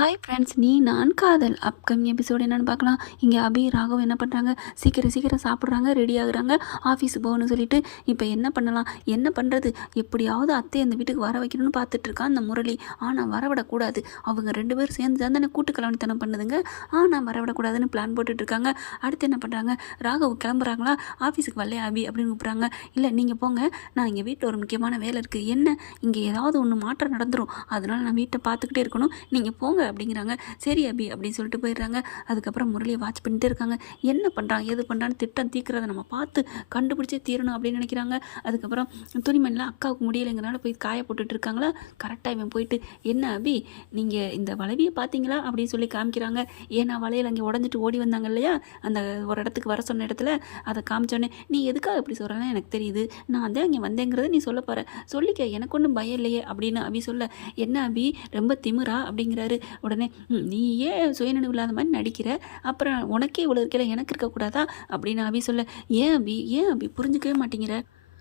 Hi friends நீ நான் காதல். அப்கமிங் எபிசோடு என்னென்னு பார்க்கலாம். இங்கே அபி ராகவ் என்ன பண்ணுறாங்க சீக்கிரம் சீக்கிரம் சாப்பிட்றாங்க ரெடி ஆகுறாங்க. ஆஃபீஸ் போகணும்னு சொல்லிட்டு இப்போ என்ன பண்ணலாம்? என்ன பண்ணுறது எப்படியாவது அத்தை அந்த வீட்டுக்கு வர வைக்கணும்னு பார்த்துட்ருக்கான் அந்த முரளி. ஆனால் வரவிடக்கூடாது. அவங்க ரெண்டு பேரும் சேர்ந்து தான் தானே கூட்டு கலவணித்தனம் பண்ணுதுங்க. ஆனால் வரவிடக்கூடாதுன்னு பிளான் போட்டுட்டு இருக்காங்க. அடுத்து என்ன பண்ணுறாங்க ராகவ் கிளம்புறாங்களா? ஆஃபீஸுக்கு வரலையா அபி? அப்படின்னு கூப்பிட்றாங்க. இல்லை நீங்கள் போங்க. நான் இங்கே வீட்டில் ஒரு முக்கியமான வேலை இருக்குது என்ன? இங்கே ஏதாவது ஒன்று மாற்றம் நடந்துரும். அதனால நான் வீட்டை பார்த்துக்கிட்டே இருக்கணும். நீங்கள் போங்க. அப்படிங்கிறாங்க. சரி அபி அப்படின்னு சொல்லிட்டு போயிடுறாங்க. அதுக்கப்புறம் முரளியை வாட்ச் பண்ணிட்டு இருக்காங்க. என்ன பண்ணுறான் எது பண்ணுறான்னு திட்டம் தீக்கிறத நம்ம பார்த்து கண்டுபிடிச்சே தீரணும் அப்படின்னு நினைக்கிறாங்க. அதுக்கப்புறம் துணிமணிலாம் அக்காவுக்கு முடியலைங்கிறனால போய் காய போட்டுட்டு இருக்காங்களா? கரெக்டாக இவன் போயிட்டு என்ன அபி நீங்கள் இந்த வளைவியை பார்த்தீங்களா? அப்படின்னு சொல்லி காமிக்கிறாங்க. ஏன்னா வளையல் அங்கே உடஞ்சிட்டு ஓடி வந்தாங்க இல்லையா? அந்த ஒரு இடத்துக்கு வர சொன்ன இடத்துல அதை காமிச்சோன்னே நீ எதுக்காக இப்படி சொல்கிறேன்னு எனக்கு தெரியுது. நான் தான் இங்கே வந்தேங்கிறத நீ சொல்ல போகிற சொல்லிக்க எனக்கு ஒன்றும் பயம் இல்லையே அப்படின்னு அபி சொல்ல என்ன அபி ரொம்ப திமிரா? அப்படிங்கிறாரு. உடனே நீ ஏன் சுயநினைவு இல்லாத மாதிரி நடிக்கிற? அப்புறம் உனக்கே இவ்வளோ இருக்கல எனக்கு இருக்கக்கூடாதா? அப்படின்னு அபி சொல்ல ஏன் அபி ஏன் அபி? புரிஞ்சுக்கவே மாட்டேங்கிற.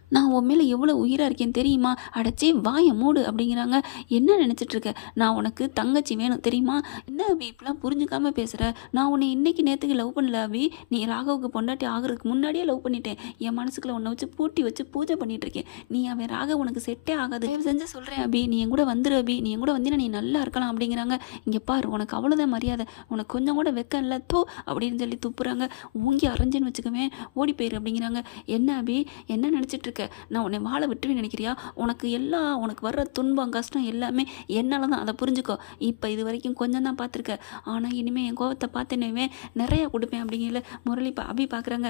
நான் உன் மேலே எவ்வளோ உயிராக இருக்கேன் தெரியுமா? அடைச்சே வாய மூடு அப்படிங்கிறாங்க. என்ன நினச்சிட்ருக்க நான் உனக்கு தங்கச்சி வேணும் தெரியுமா? என்ன அபி இப்படிலாம் புரிஞ்சுக்காமல் பேசுகிற நான் உன்னை இன்னைக்கு நேற்றுக்கு லவ் பண்ணல அபி. நீ ராகவுக்கு பொண்டாட்டி ஆகிறதுக்கு முன்னாடியே லவ் பண்ணிட்டேன். என் மனசுக்குள்ள உன்னை வச்சு பூட்டி வச்சு பூஜை பண்ணிட்டு இருக்கேன். நீ அவன் ராக உனக்கு செட்டே ஆகாது. தயவு செஞ்சு சொல்கிறேன் அபி. நீ என் கூட வந்துரு அபி. நீ என் கூட வந்தீங்கன்னா நீ நல்லா இருக்கலாம் அப்படிங்கிறாங்க. இங்கே பாரு உனக்கு அவ்வளோதான் மரியாதை. உனக்கு கொஞ்சம் கூட வெக்கம் இல்லை. தோ அப்படின்னு சொல்லி துப்புறாங்க. ஊங்கி அரைஞ்சுன்னு வச்சுக்கவேன் ஓடி போயிரு அப்படிங்கிறாங்க. என்ன அபி? என்ன நினச்சிட்டு இருக்க. நான் உன்னை வாழ விட்டுருவேன் நினைக்கிறியா? உனக்கு எல்லா உனக்கு வர்ற துன்பம் கஷ்டம் எல்லாமே என்னால் தான் அதை புரிஞ்சுக்கோ. இப்போ இது வரைக்கும் கொஞ்சம் தான் பார்த்துருக்க. ஆனால் இனிமேல் என் கோவத்தை பார்த்தேனே நிறையா கொடுப்பேன் அப்படிங்கிற முரளி பா அபி பார்க்குறாங்க.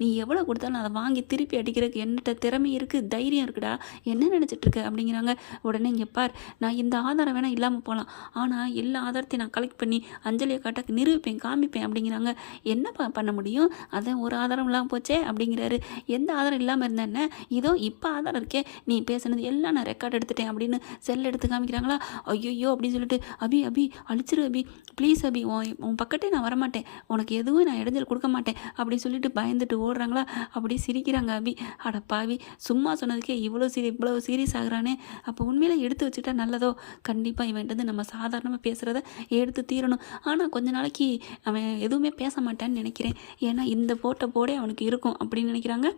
நீ எவ்வளோ கொடுத்தாலும் அதை வாங்கி திருப்பி அடிக்கிறதுக்கு என்னட்ட திறமை இருக்குது தைரியம் இருக்குடா. என்ன நினச்சிட்டு இருக்க அப்படிங்கிறாங்க. உடனே இங்கே பார் நான் இந்த ஆதாரம் வேணால் இல்லாமல் போகலாம் ஆனால் எல்லா ஆதாரத்தையும் நான் கலெக்ட் பண்ணி அஞ்சலியை காட்ட நிரூபிப்பேன் காமிப்பேன் அப்படிங்கிறாங்க. என்ன பண்ண முடியும்? அதான் ஒரு ஆதாரம் இல்லாமல் போச்சே அப்படிங்கிறாரு. எந்த ஆதாரம் இல்லாமல் இருந்தேன்னா இதோ இப்போ ஆதாரம் இருக்கே. நீ பேசுனது எல்லாம் நான் ரெக்கார்ட் எடுத்துட்டேன் அப்படின்னு செல் எடுத்து காமிக்கிறாங்களா? ஐயோ அப்படின்னு சொல்லிட்டு அபி அபி அழிச்சிரு அபி. ப்ளீஸ் அபி உன் உன் பக்கத்தே நான் வரமாட்டேன். உனக்கு எதுவும் நான் இடைஞ்சல் கொடுக்க மாட்டேன். அப்படி சொல்லிட்டு பயந்துட்டு ஓடுறாங்களா? அப்படி சிரிக்கிறாங்க அபி. அட பாவி சும்மா சொன்னதுக்கே இவ்வளோ சீரி இவ்வளோ சீரியஸ் ஆகிறானே. அப்போ உண்மையில எடுத்து வச்சுட்டா நல்லதோ? கண்டிப்பாக இவன்ட்டு நம்ம சாதாரணமாக பேசுகிறத எடுத்து தீரணும். ஆனால் கொஞ்ச நாளைக்கு அவன் எதுவுமே பேச மாட்டான்னு நினைக்கிறேன். ஏன்னா இந்த போட்ட போடே அவனுக்கு இருக்கும் அப்படின்னு நினைக்கிறாங்க.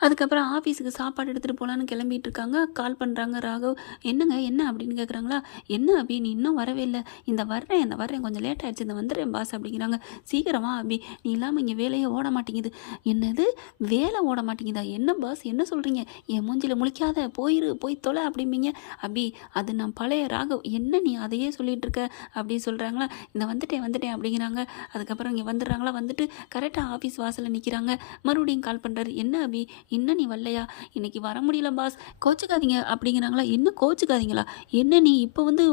அதுக்கப்புறம் ஆஃபீஸுக்கு சாப்பாடு எடுத்துகிட்டு போகலான்னு கிளம்பிட்டு இருக்காங்க கால் பண்ணுறாங்க ராகவ். என்னங்க என்ன? அப்படின்னு கேட்குறாங்களா என்ன அபி நீ இன்னும் வரவே இல்லை. இந்த வர்றேன் இந்த வர்றேன். கொஞ்சம் லேட் ஆயிடுச்சு. இந்த வந்துடுறேன் பாஸ் அப்படிங்கிறாங்க. சீக்கிரமா அபி நீ இல்லாமல் இங்கே வேலையே ஓட மாட்டேங்குது. என்னது? வேலை ஓட மாட்டேங்குதா? என்ன பாஸ் என்ன சொல்கிறீங்க என் மூஞ்சில் முழிக்காத. போயிரு போய் தொலை அப்படிம்பீங்க. அபி அது நான் பழைய ராகவ். என்ன நீ அதையே சொல்லிட்டு இருக்க அப்படின்னு சொல்கிறாங்களா இந்த வந்துட்டேன் வந்துட்டேன் அப்படிங்கிறாங்க. அதுக்கப்புறம் இங்கே வந்துடுறாங்களா. வந்துட்டு கரெக்டாக ஆஃபீஸ் வாசலில் நிற்கிறாங்க மறுபடியும் கால் பண்ணுறாரு என்ன அபி? என்ன நீ வரலையா இன்னைக்கு வர முடியல பாஸ் கோச்சுக்காதீங்க அப்படிங்கிறாங்களா? என்ன கோச்சுக்காதீங்களா? என்ன நீ இப்போ வந்து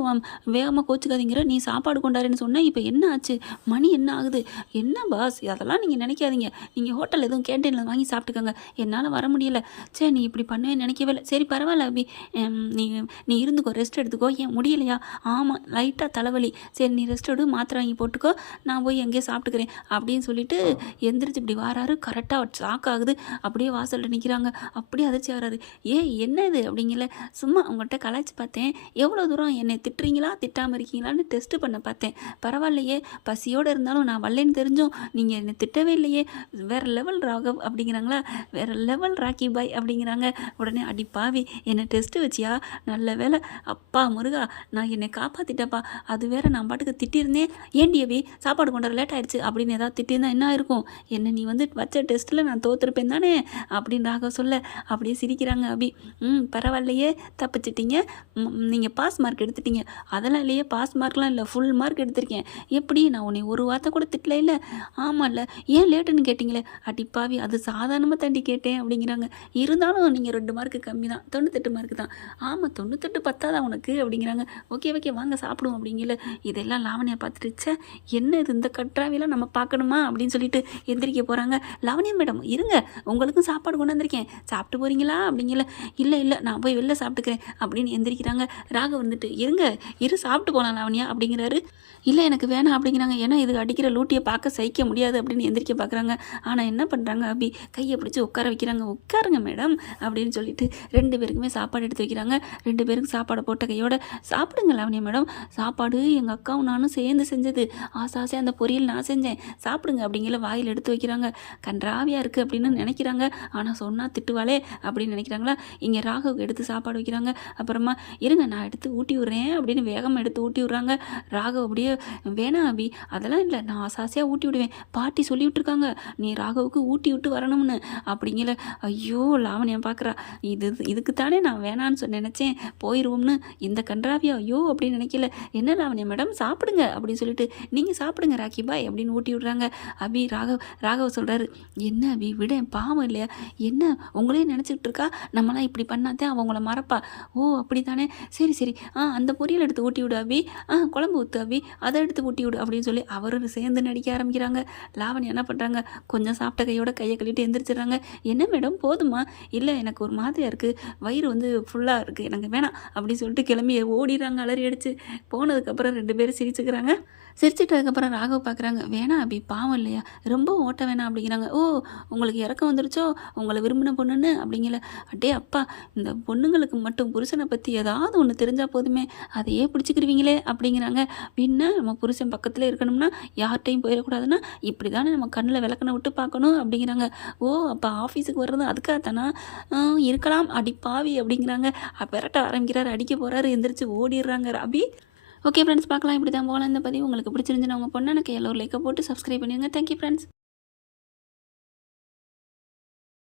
வேகமாக கோச்சுக்காதீங்கிற? நீ சாப்பாடு கொண்டாருன்னு சொன்னால் இப்போ என்ன ஆச்சு? மணி என்ன ஆகுது? என்ன பாஸ் அதெல்லாம் நீங்கள் நினைக்காதீங்க. நீங்கள் ஹோட்டல் எதுவும் கேன்டீனில் வாங்கி சாப்பிட்டுக்கோங்க. என்னால் வர முடியல. சே நீ இப்படி பண்ணவே நினைக்கவே இல்லை. சரி பரவாயில்ல அபி. நீ நீ இருந்துக்கோ ரெஸ்ட் எடுத்துக்கோ. ஏன் முடியலையா? ஆமாம் லைட்டாக தலைவலி. சரி நீ ரெஸ்ட் எடு மாத்திரை வாங்கி போட்டுக்கோ. நான் போய் எங்கேயோ சாப்பிட்டுக்கிறேன் அப்படின்னு சொல்லிட்டு எந்திரிச்சு இப்படி வாராரு. கரெக்டாக ஷாக் ஆகுது. அப்படியே வாசலில் நிற்கிறாங்க. அப்படி அதிர்ச்சி ஆகிறாரு. ஏ என்ன இது? அப்படிங்கல. சும்மா உங்கள்கிட்ட கலாய்ச்சி பார்த்தேன். எவ்வளோ தூரம் என்னை திட்டுறீங்களா திட்டாமல் இருக்கீங்களான்னு டெஸ்ட் பண்ண பார்த்தேன். பரவாயில்லையே பசியோடு இருந்தாலும் நான் வரலன்னு தெரிஞ்சும் நீங்கள் என்னை திட்டவே இல்லையே. வேறு லெவல் ராகவ் அப்படிங்கிறாங்களா. வேறு லெவல் ராக்கி பாய் அப்படிங்கிறாங்க. உடனே அடி பாவி என்னை டெஸ்ட்டு வச்சியா? நல்ல வேலை அப்பா முருகா நான் என்னை காப்பாற்றிட்டப்பா அது வேற நான் பாட்டுக்கு திட்டியிருந்தேன் ஏன் டிஎபி சாப்பாடு கொண்டு வர லேட் ஆயிடுச்சு அப்படின்னு ஏதாவது திட்டியிருந்தா என்ன ஆயிருக்கும்? என்ன நீ வந்து வச்ச டெஸ்ட்டில் நான் தோத்துருப்பேன் தானே? அப்படின்னு ராகவ் சொல்ல அப்படியே சிரிக்கிறாங்க அபி. ம் பரவாயில்லையே தப்பிச்சிட்டிங்க. நீங்கள் பாஸ் மார்க் எடுத்துட்டீங்க. அதெல்லாம் இல்லையே பாஸ் மார்க்லாம் இல்லை ஃபுல் மார்க் எடுத்திருக்கேன். எப்படி நான் உன்னை ஒரு வார்த்தை கூட திட்டல இல்லை? ஆமாம்ல ஏன் லேட்டுன்னு கேட்டிங்களே? அடிப்பாவி அது சாதாரணமாக தாண்டி கேட்டேன் அப்படிங்கிறாங்க. இருந்தாலும் நீங்கள் ரெண்டு மார்க்கு கம்மி தான் தொண்ணூத்தெட்டு மார்க்கு தான். ஆமாம் தொண்ணூத்தெட்டு பத்தாதா உனக்கு? அப்படிங்கிறாங்க. ஓகே ஓகே வாங்க சாப்பிடுவோம் அப்படிங்கல. இதெல்லாம் லாவணியா பார்த்துட்டுச்சே என்ன இது இந்த கற்றாவிலாம் நம்ம பார்க்கணுமா? அப்படின்னு சொல்லிட்டு எந்திரிக்க போகிறாங்க லாவணியா மேடம் இருங்க உங்களுக்கும் சாப்பாடு கொண்டு வந்திருக்கேன். சாப்பிட்டு போகிறீங்களா அப்படிங்கல. இல்லை இல்லை நான் போய் வெளில சாப்பிட்டுக்கிறேன். அப்படின்னு எந்திரிக்கிறாங்க. ராக வந்துட்டு இருங்க இரு சாப்பிட்டு போகலாம் லாவணியா அப்படிங்கிறாரு. இல்லை எனக்கு வேணாம் அப்படிங்கிறாங்க. ஏன்னா இது அடிக்கிற லூட்டியை பார்க்க சகிக்க முடியாது அப்படின்னு எந்திரிக்க பார்க்குறாங்க. ஆனால் என்ன பண்ணுறாங்க அபி? கையை பிடிச்சி உட்கார வைக்கிறாங்க. உட்காருங்க மேடம் அப்படின்னு சொல்லிட்டு ரெண்டு பேருக்குமே சாப்பாடு எடுத்து வைக்கிறாங்க. ரெண்டு பேருக்கு சாப்பாடை போட்ட கையோட சாப்பிடுங்க லாவணியா மேடம். சாப்பாடு எங்கள் அக்காவும் நானும் சேர்ந்து செஞ்சது. ஆசை ஆசையாக அந்த பொரியல் நான் செஞ்சேன். சாப்பிடுங்க அப்படிங்கிற வாயில் எடுத்து வைக்கிறாங்க. கன்றாவியாக இருக்குது அப்படின்னு நினைக்கிறாங்க. ஆனால் சொன்னால் திட்டுவாளே அப்படின்னு நினைக்கிறாங்களா? இங்கே ராகவுக்கு எடுத்து சாப்பாடு வைக்கிறாங்க. அப்புறமா இருங்க நான் எடுத்து ஊட்டி விட்றேன் அப்படின்னு வேகமாக எடுத்து ஊட்டி விட்றாங்க. ராகவ் அப்படியே வேணாம் அபி அதெல்லாம் இல்லை நான் ஆசாசியாக ஊட்டி விடுவேன். பாட்டி சொல்லி விட்டுருக்காங்க. நீ ராகவுக்கு ஊட்டி விட்டு வரணும்னு. அப்படிங்கிற ஐயோ லாவணியம் பார்க்குறா இது இதுக்கு தானே நான் வேணான்னு சொல்லி நினச்சேன். போயிடுவோம்னு இந்த கன்றாவியா ஐயோ அப்படின்னு நினைக்கல. என்ன லாவண்யா மேடம் சாப்பிடுங்க அப்படின்னு சொல்லிட்டு நீங்கள் சாப்பிடுங்க ராக்கி பாய் அப்படின்னு ஊட்டி விட்றாங்க. அபி ராகவ் ராகவ் சொல்கிறாரு என்ன அபி விட பாவம் இல்லையா? என்ன? உங்களே நினச்சிக்கிட்டு இருக்கா நம்மளாம் இப்படி பண்ணாதான் அவங்கள மறப்பா. ஓ அப்படி தானே சரி சரி. ஆ அந்த பொரியல் எடுத்து ஊட்டி விடு அபி. ஆ குழம்பு ஊற்று அபி. அதை எடுத்து ஊட்டி விடு அப்படின்னு சொல்லி அவரும் சேர்ந்து நடிக்க ஆரம்பிக்கிறாங்க. லாவணி என்ன பண்ணுறாங்க கொஞ்சம் சாப்பிட்ட கையோட கையை கழுவிட்டு எந்திரிச்சிடுறாங்க. என்ன மேடம் போதுமா? இல்லை எனக்கு ஒரு மாதிரியாக இருக்குது வயிறு வந்து ஃபுல்லாக இருக்குது எனக்கு வேணாம் அப்படின்னு சொல்லிட்டு கிளம்பி ஓடிடுறாங்க அலறி அடிச்சு. போனதுக்கப்புறம் ரெண்டு பேரும் சிரிச்சுக்கிறாங்க. சிரிச்சிட்டதுக்கப்புறம் ராகவ் பார்க்குறாங்க வேணாம் அப்படி பாவம் இல்லையா? ரொம்ப ஓட்ட வேணாம் அப்படிங்கிறாங்க. ஓ உங்களுக்கு இறக்கம் வந்துருச்சோ? அவங்கள விரும்பின பொண்ணுன்னு அப்படிங்கல. அட்டே அப்பா இந்த பொண்ணுங்களுக்கு மட்டும் புருஷனை பற்றி ஏதாவது ஒன்று தெரிஞ்சால் போதுமே அதையே பிடிச்சிக்கிருவீங்களே அப்படிங்கிறாங்க. அப்படின்னா நம்ம புருஷன் பக்கத்தில் இருக்கணும்னா யார்கிட்டையும் போயிடக்கூடாதுன்னா இப்படி தானே நம்ம கண்ணில் விளக்கணை விட்டு பார்க்கணும் அப்படிங்கிறாங்க. ஓ அப்போ ஆஃபீஸுக்கு வர்றது அதுக்காக தானா இருக்கலாம் அடி பாவி அப்படிங்கிறாங்க. விரட்ட ஆரம்பிக்கிறாரு அடிக்க போகிறாரு எந்திரிச்சு ஓடிடுறாங்க அபி ஓகே ஃப்ரெண்ட்ஸ் பார்க்கலாம். இப்படி தான் போகலாம். இந்த பதிவு உங்களுக்கு பிடிச்சிருந்துச்சுன்னா உங்கள் பொண்ணு எனக்கு எல்லோரும் லைக்கை போட்டு சப்ஸ்கிரைப் பண்ணிடுங்க. Thank you friends